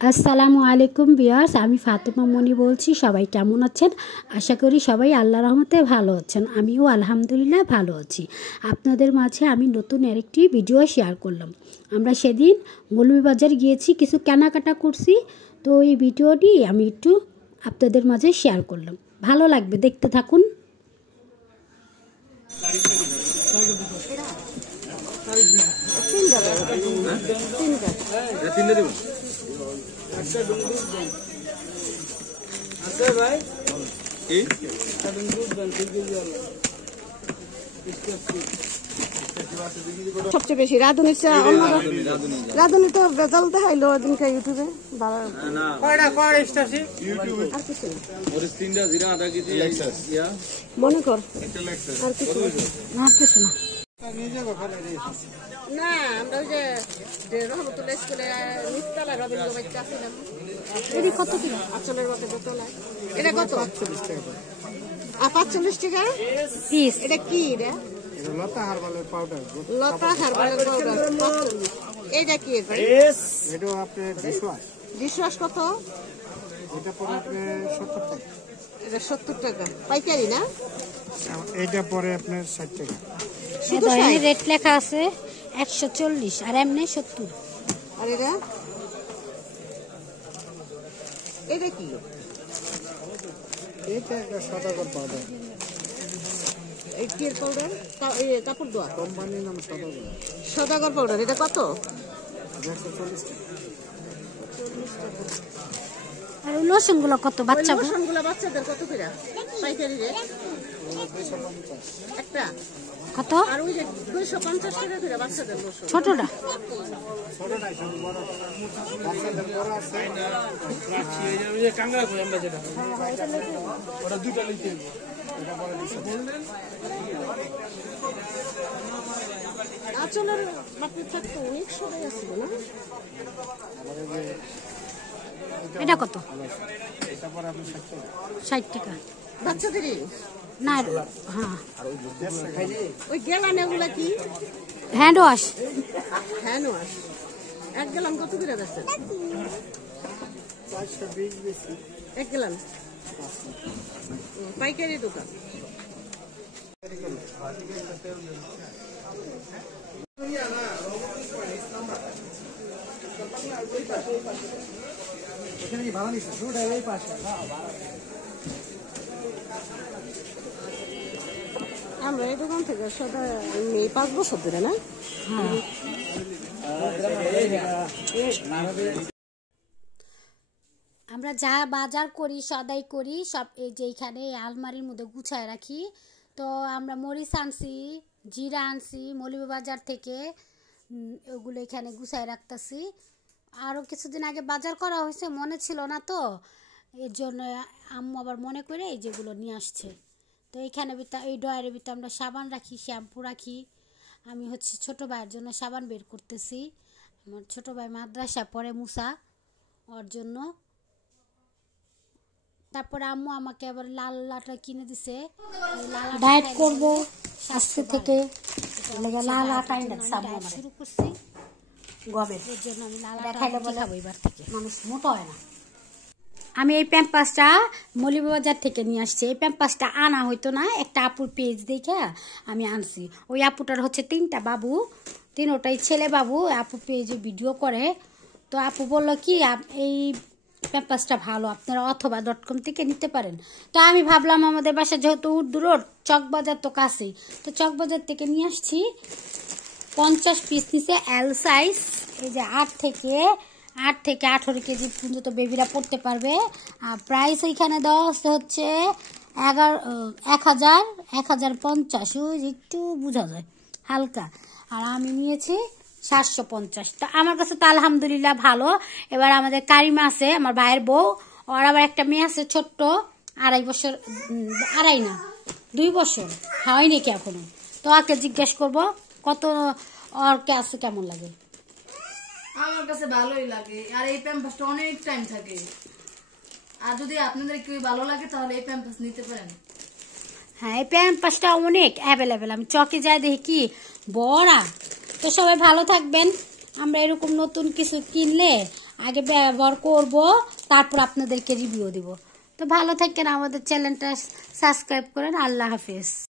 আসসালামু আলাইকুম ভিউয়ার্স, আমি ফাতেমা মনি বলছি। সবাই কেমন আছেন? আশা করি সবাই আল্লাহর রহমতে ভালো আছেন। আমিও আলহামদুলিল্লাহ ভালো আছি। আপনাদের মাঝে আমি নতুন আরেকটি ভিডিও শেয়ার করলাম। আমরা সেদিন মৌলভীবাজার গিয়েছি, কিছু কেনাকাটা করছি, তো এই ভিডিওটি আমি একটু আপনাদের মাঝে শেয়ার করলাম। ভালো লাগবে, দেখতে থাকুন। সবচেয়ে বেশি রাধুনির রাধুনি তো রেজাল্ট দেখাইলো ওদিনকে ইউটিউবে মনে কর আর কিছু না। না আমরা ওই যে রহমতুল্লাহ স্কুলে নিচতলা রবীন্দ্র বাচ্চা ছিলাম। এটা কত কিলো আচলের মতো দোতলায়? এটা কত? 45 টাকা পিস। এটা কি? লতা হারবালের পাউডার। এইটা কি? এটা আপনার ডিশওয়াশ কত? এটা পরে আপনার 70 টাকা। এটা 70 টাকা পাইকারি না? এইটা পরে আপনার 60 টাকা। শুধু রেট লেখা আছে 140 আর এমনি 70। আর এটা কি? এটা একটা সদাগর পাউডার। এই কি পাউডার? কাপড় ধোয়া কোম্পানির নাম সদাগর। সদাগর পাউডার। এটা কত? 140 টাকা। আর লোশনগুলো কত? লোশনগুলো বাচ্চাদের কত করে পাইকারি রেট? 250 একটা কত? আর ওই যে 250 টাকা করে বাচ্চাদের লোশন। ছোটটা ছোটটাই সব বড় বাচ্চাদের বড় আছে। রাখছি ওই যে কাংড়া কই আমরা যেটা ওটা দুটো নিতে হবে। এটা বড় দিছে। আচলের বাপু থাকতো অনেক সবাই আসছিল না? এটা কত? এটা পরে আপনি 60 টাকা। বাচ্চাদেরই না, হ্যাঁ, ওই গেলান এগুলা কি? Hand wash. হ্যাঁ ওয়াশ। 1 গ্যালন কত করে বেচেন? 420 বেশি। 1 গ্যালন পাইকারি দোকান। এখানে কি ভাড়া নিচ্ছে? শুরুটা এই পাশে। আমরা এই দোকান থেকে সদা 5 বছর ধরে না? আমরা যা বাজার করি সদাই করি সব এই যে এইখানে আলমারির মধ্যে গুছায় রাখি। তো আমরা মরিচ আনছি, জিরা আনছি মৌলভীবাজার থেকে, ওগুলো এখানে গুছায় রাখতেছি। আরও কিছুদিন আগে বাজার করা হয়েছে, মনে ছিল না, তো এর জন্য আম্মু আবার মনে করে এই যেগুলো নিয়ে আসছে। তো এইখানে এই ডয়ারের ভিতরে আমরা সাবান রাখি, শ্যাম্পু রাখি। আমি ছোটো ভাইয়ের জন্য সাবান বের করতেছি। আমার ছোটো ভাই মাদ্রাসা পড়ে, মুসা, ওর জন্য। তারপরে আম্মু আমাকে আবার লাল লাটা কিনে দিছে। ডায়েট করব স্বাস্থ্য থেকে, লাল আটা শুরু করছি গবের। এর জন্য আমি লাল আটা খাবো এবার থেকে, মানুষ মোটা হয় না। আমি এই প্যাম্পাসটা মৌলভীবাজার থেকে নিয়ে আসছি। এই প্যাম্পাসটা আনা হইতো না, একটা আপুর পেজ দেখে আমি আনছি। ওই আপুটার 3টা বাবু, 3টাই ছেলে বাবু। আপু পেজে ভিডিও করে, তো আপু বললো কি এই প্যাম্পাসটা ভালো, আপনারা অথবা .com থেকে নিতে পারেন। তো আমি ভাবলাম আমাদের বাসা যেহেতু উর্দু রোড, চকবাজার তো কাছেই, তো চকবাজার থেকে নিয়ে আসছি। 50 পিস নিচে এল সাইজ। এই যে 8 থেকে 18 কেজি পর্যন্ত বেবিরা পড়তে পারবে। আর প্রাইস এইখানে দেওয়া হচ্ছে 1050, ওই একটু বোঝা যায় হালকা। আর আমি নিয়েছি 750। তা আমার কাছে তো আলহামদুলিল্লাহ ভালো। এবার আমাদের কারিমা আছে, আমার ভাইয়ের বউ, ওর আবার একটা মেয়ে আছে ছোট্ট, 2.5 বছর, 2.5 না 2 বছর হয়নি কি এখনো। তো ওকে জিজ্ঞেস করবো কত ওর কাছে কেমন লাগে। আমার কাছে ভালোই লাগে, আর এই প্যাম্পাসটা অনেক টাইম থাকে। আর যদি আপনাদের একটু ভালো লাগে তাহলে এই প্যাম্পাস নিতে পারেন। হ্যাঁ, এই প্যাম্পাসটা অনেক অ্যাভেলেবেল। আমি চকে যাই দেখি কি বড়া। তো সবাই ভালো থাকবেন। আমরা এরকম নতুন কিছু কিনলে আগে ব্যবহার করব, তারপর আপনাদেরকে রিভিউ দিব। তো ভালো থাকেন, আমাদের চ্যানেলটা সাবস্ক্রাইব করেন। আল্লাহ হাফেজ।